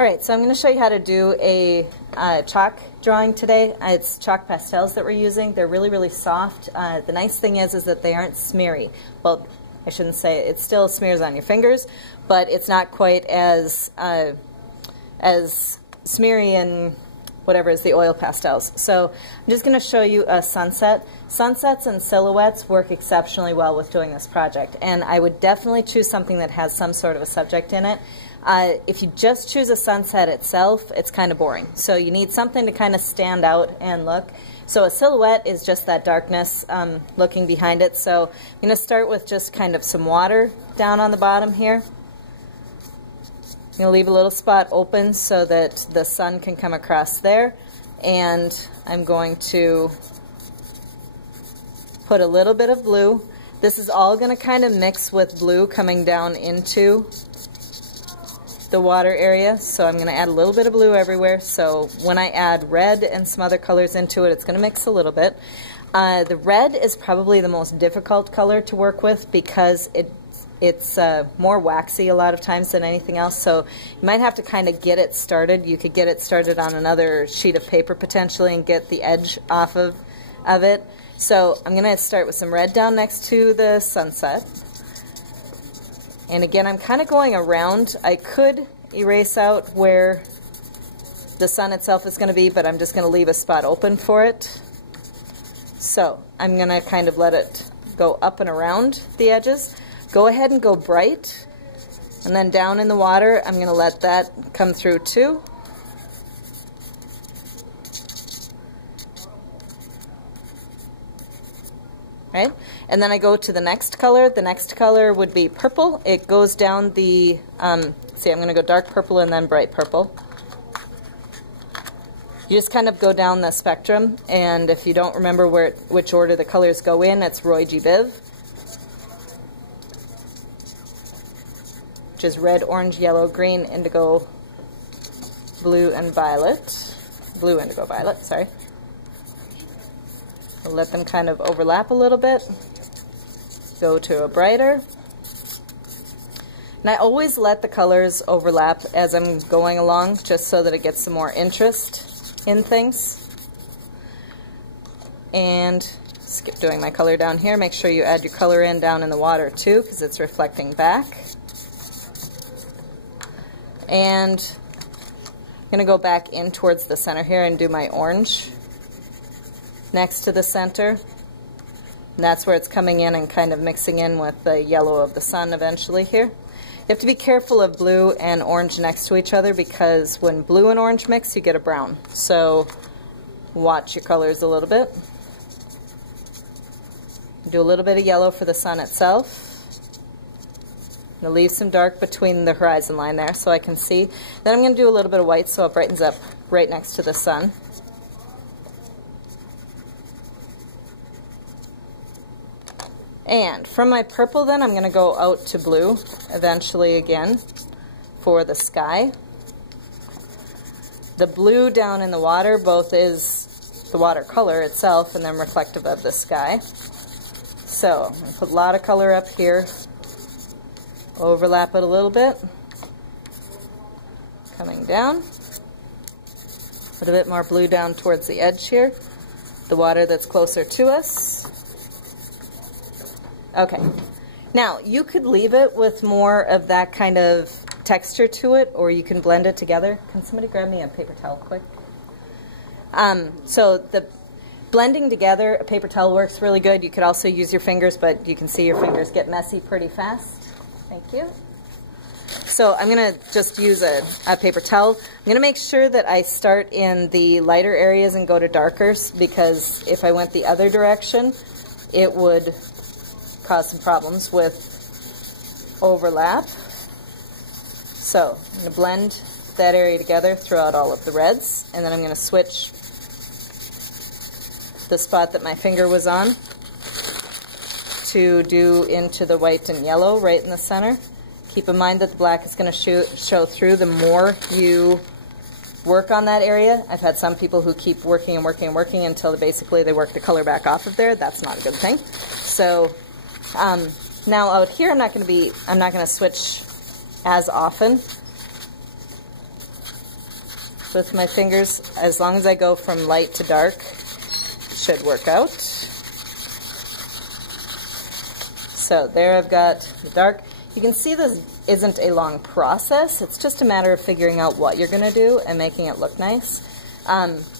Alright, so I'm going to show you how to do a chalk drawing today. It's chalk pastels that we're using. They're really, really soft. The nice thing is that they aren't smeary. Well, I shouldn't say it still smears on your fingers, but it's not quite as smeary and whatever is the oil pastels. So I'm just going to show you a sunset. Sunsets and silhouettes work exceptionally well with doing this project, and I would definitely choose something that has some sort of a subject in it. If you just choose a sunset itself, it's kind of boring. So you need something to kind of stand out and look. So a silhouette is just that darkness looking behind it. So I'm going to start with just kind of some water down on the bottom here. I'm going to leave a little spot open so that the sun can come across there. And I'm going to put a little bit of blue. This is all going to kind of mix with blue coming down into the water area, so I'm going to add a little bit of blue everywhere. So when I add red and some other colors into it, it's going to mix a little bit. The red is probably the most difficult color to work with because it's more waxy a lot of times than anything else, so you might have to kind of get it started. You could get it started on another sheet of paper potentially and get the edge off of it. So I'm going to start with some red down next to the sunset. And again, I'm kind of going around. I could erase out where the sun itself is going to be, but I'm just going to leave a spot open for it. So I'm going to kind of let it go up and around the edges. Go ahead and go bright. And then down in the water, I'm going to let that come through too. Right? And then I go to the next color. The next color would be purple. It goes down the, see, I'm going to go dark purple and then bright purple. You just kind of go down the spectrum, and if you don't remember which order the colors go in, it's Roy G. Biv, which is red, orange, yellow, green, indigo, blue, and violet. Blue, indigo, violet, sorry. We'll let them kind of overlap a little bit. Go to a brighter. And I always let the colors overlap as I'm going along, just so that it gets some more interest in things. And skip doing my color down here. Make sure you add your color in down in the water too, because it's reflecting back. And I'm going to go back in towards the center here and do my orange next to the center. And that's where it's coming in and kind of mixing in with the yellow of the sun eventually here. You have to be careful of blue and orange next to each other, because when blue and orange mix, you get a brown. So watch your colors a little bit. Do a little bit of yellow for the sun itself. I'm going to leave some dark between the horizon line there so I can see. Then I'm going to do a little bit of white so it brightens up right next to the sun. And from my purple then, I'm going to go out to blue eventually again for the sky. The blue down in the water both is the water color itself and then reflective of the sky. So I'm going to put a lot of color up here, overlap it a little bit, coming down. Put a bit more blue down towards the edge here, the water that's closer to us. Okay, now you could leave it with more of that kind of texture to it, or you can blend it together. Can somebody grab me a paper towel quick? So the blending together, a paper towel works really good. You could also use your fingers, but you can see your fingers get messy pretty fast. Thank you. So I'm going to just use a paper towel. I'm going to make sure that I start in the lighter areas and go to darker, because if I went the other direction, it would cause some problems with overlap. So I'm going to blend that area together throughout all of the reds, and then I'm going to switch the spot that my finger was on to do into the white and yellow right in the center. Keep in mind that the black is going to show through the more you work on that area. I've had some people who keep working and working and working until basically they work the color back off of there. That's not a good thing. So now out here I'm not going to switch as often. with my fingers. As long as I go from light to dark, should work out. So there I've got the dark. You can see this isn't a long process. It's just a matter of figuring out what you're going to do and making it look nice.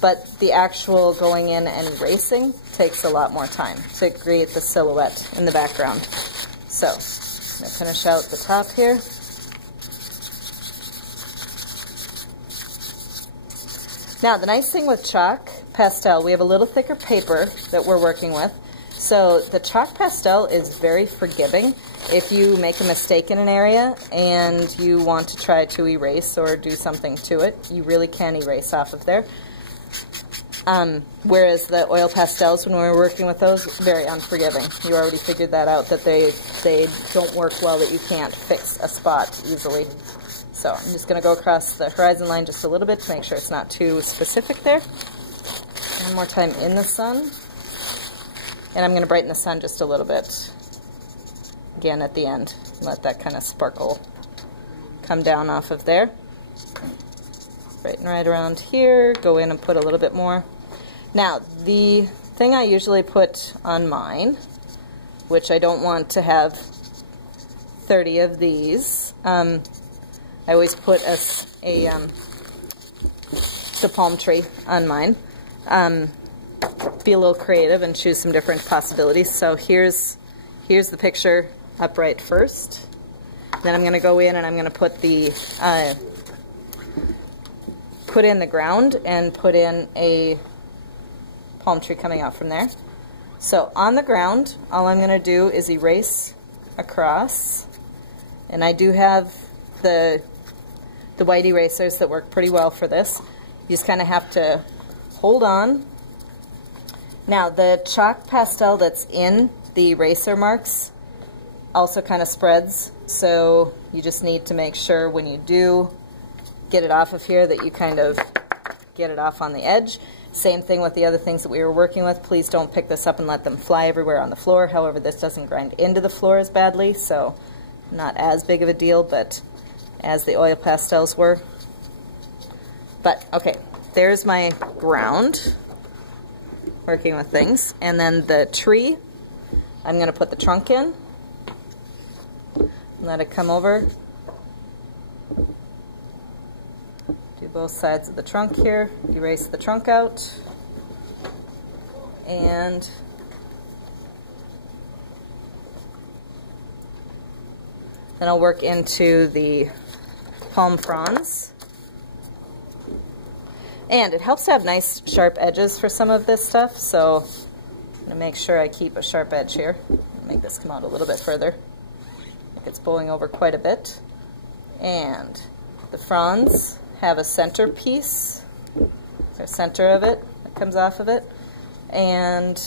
But the actual going in and erasing takes a lot more time to create the silhouette in the background. So I'm going to finish out the top here. Now the nice thing with chalk pastel, we have a little thicker paper that we're working with. So the chalk pastel is very forgiving. If you make a mistake in an area and you want to try to erase or do something to it, you really can erase off of there. Whereas the oil pastels, when we were working with those, very unforgiving. You already figured that out, that they don't work well, that you can't fix a spot easily. So I'm just going to go across the horizon line just a little bit to make sure it's not too specific there. One more time in the sun. And I'm going to brighten the sun just a little bit. Again at the end. Let that kind of sparkle come down off of there. Brighten right around here. Go in and put a little bit more. Now, the thing I usually put on mine, which I don't want to have 30 of these, I always put the palm tree on mine. Be a little creative and choose some different possibilities. So here's the picture upright first. Then I'm going to go in and I'm going to put the put in the ground and put in a palm tree coming out from there. So on the ground, all I'm going to do is erase across, and I do have the white erasers that work pretty well for this. You just kind of have to hold on. Now the chalk pastel that's in the eraser marks also kind of spreads, so you just need to make sure when you do get it off of here that you kind of get it off on the edge. Same thing with the other things that we were working with. Please don't pick this up and let them fly everywhere on the floor. However, this doesn't grind into the floor as badly, so not as big of a deal, but as the oil pastels were. But okay, there's my ground, working with things. And then the tree, I'm going to put the trunk in, let it come over. Do both sides of the trunk here, erase the trunk out, and then I'll work into the palm fronds. And it helps to have nice sharp edges for some of this stuff, so I'm going to make sure I keep a sharp edge here. Make this come out a little bit further. Like it's bowing over quite a bit. And the fronds have a center piece, the center of it that comes off of it, and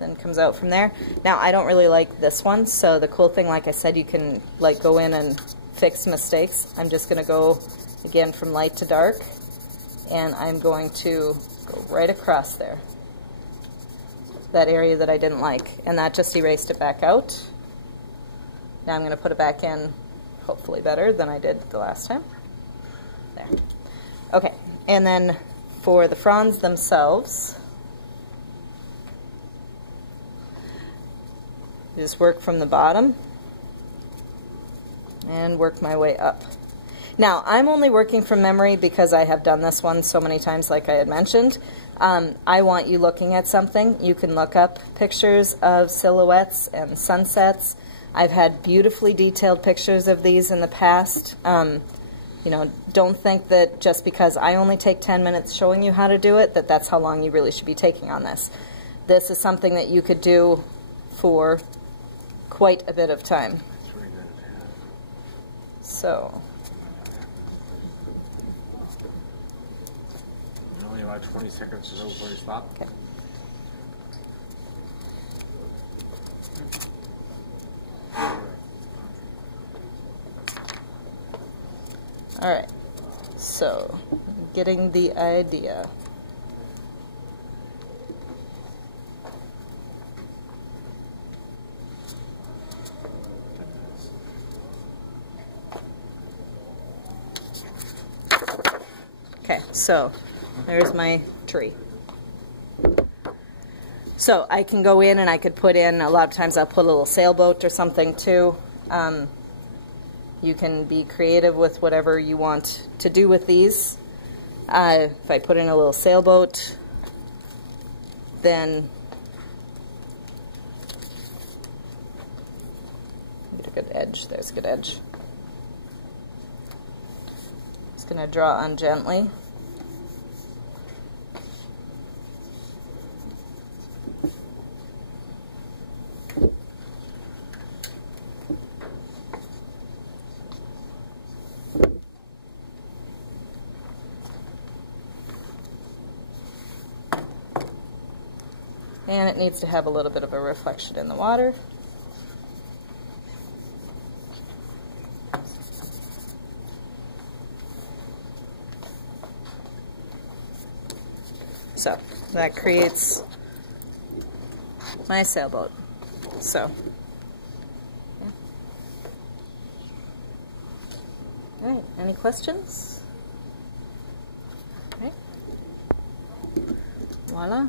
then comes out from there. Now I don't really like this one, so the cool thing, like I said, you can like go in and fix mistakes. I'm just going to go again from light to dark, and I'm going to go right across there, that area that I didn't like, and that just erased it back out. Now I'm going to put it back in hopefully better than I did the last time. There. Okay, and then for the fronds themselves, just work from the bottom and work my way up. Now, I'm only working from memory because I have done this one so many times, like I had mentioned. I want you looking at something. You can look up pictures of silhouettes and sunsets. I've had beautifully detailed pictures of these in the past. You know, don't think that just because I only take 10 minutes showing you how to do it, that that's how long you really should be taking on this. This is something that you could do for quite a bit of time. So, only about 20 seconds or so before you stop. Okay. Alright, so getting the idea. So there's my tree. So I can go in and I could put in, a lot of times I'll put a little sailboat or something too. You can be creative with whatever you want to do with these. If I put in a little sailboat, then get a good edge. There's a good edge. Just going to draw on gently. And it needs to have a little bit of a reflection in the water. So that creates my sailboat. So, yeah. All right, any questions? All right. Voila.